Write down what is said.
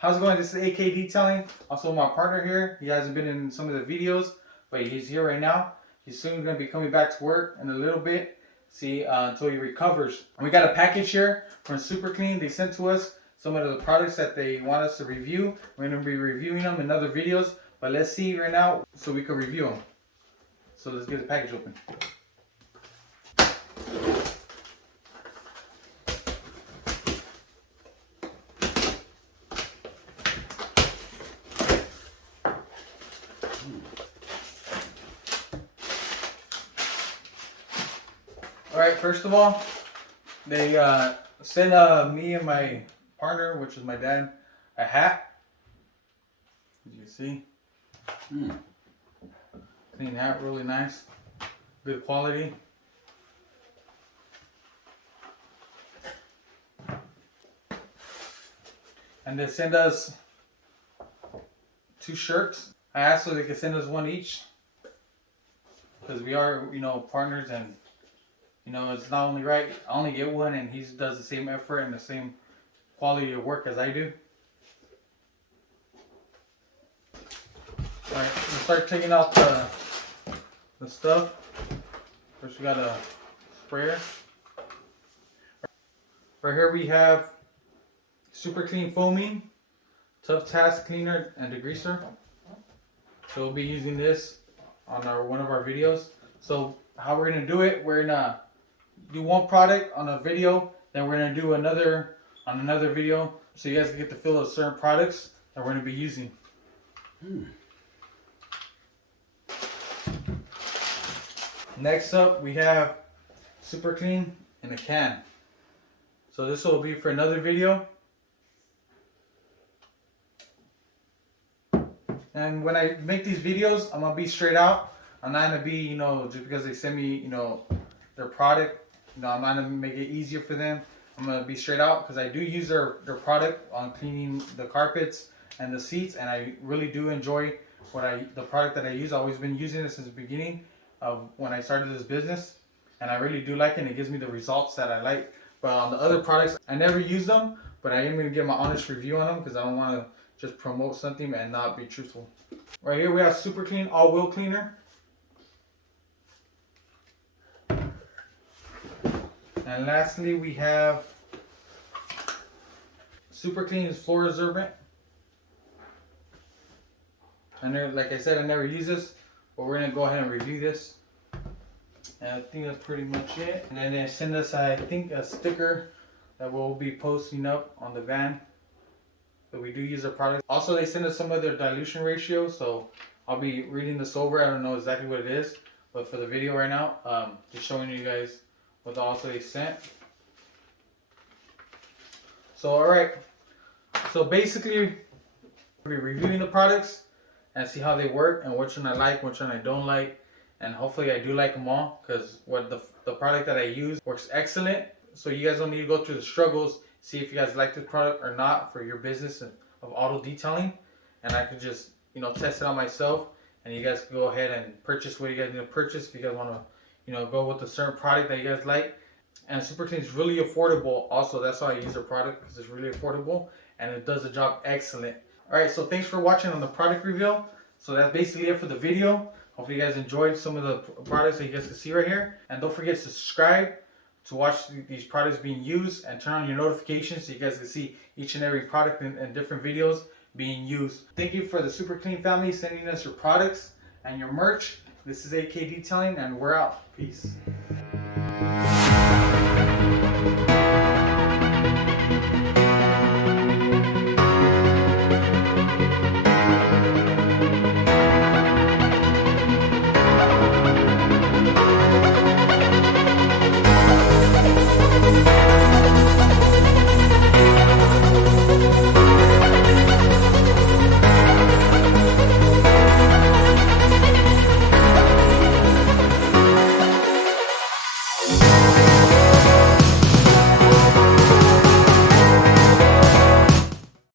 How's it going? This is AK Detailing. Also my partner here. He hasn't been in some of the videos, but he's here right now. He's soon going to be coming back to work in a little bit. See, until he recovers. And we got a package here from Super Clean. They sent to us some of the products that they want us to review. We're going to be reviewing them in other videos, but let's see right now so we can review them. So let's get the package open. Alright, first of all, they sent me and my partner, which is my dad, a hat. As you can see. Clean hat, really nice. Good quality. And they send us 2 shirts. I asked so they could send us 1 each. Because we are, partners, and it's not only right. I only get 1 and he does the same effort and the same quality of work as I do. Alright, we'll start taking out the stuff. First we got a sprayer. Right here we have Super Clean Foaming, Tough Task Cleaner and Degreaser. So we'll be using this on one of our videos. So how we're gonna do it, we're gonna do 1 product on a video, then we're gonna do another on another video, so you guys can get the feel of certain products that we're gonna be using. Next up, we have Super Clean in a can. So this will be for another video. And when I make these videos, I'm gonna be straight out. I'm not gonna be, just because they send me, their product, I'm not gonna make it easier for them. I'm gonna be straight out because I do use their product on cleaning the carpets and the seats, and I really do enjoy the product that I use. I've always been using it since the beginning of when I started this business, and I really do like it, and it gives me the results that I like. But on the other products, I never use them, but I am gonna give my honest review on them because I don't want to just promote something and not be truthful. Right here we have Super Clean All-Wheel Cleaner. And lastly we have Super Clean Floor Absorbent. And like I said, I never use this, but we're going to go ahead and review this. And I think that's pretty much it. And then they send us, I think, a sticker that we'll be posting up on the van. So we do use their product. Also, they send us some of their dilution ratio, so I'll be reading this over. I don't know exactly what it is, but for the video right now, just showing you guys what also they sent. So alright, so basically we'll be reviewing the products and see how they work and which one I like, which one I don't like, and hopefully I do like them all, because the product that I use works excellent. So you guys don't need to go through the struggles. See if you guys like this product or not for your business of auto detailing, and I could just test it out myself, and you guys can go ahead and purchase what you guys need to purchase if you guys want to go with a certain product that you guys like. And Super Clean is really affordable. Also, that's why I use their product, because it's really affordable and it does the job excellent. Alright, so thanks for watching on the product review. So that's basically it for the video. Hopefully you guys enjoyed some of the products that you guys can see right here. And don't forget to subscribe to watch these products being used, and turn on your notifications so you guys can see each and every product and different videos being used. Thank you for the Super Clean family sending us your products and your merch. This is AK Detailing, and we're out. Peace.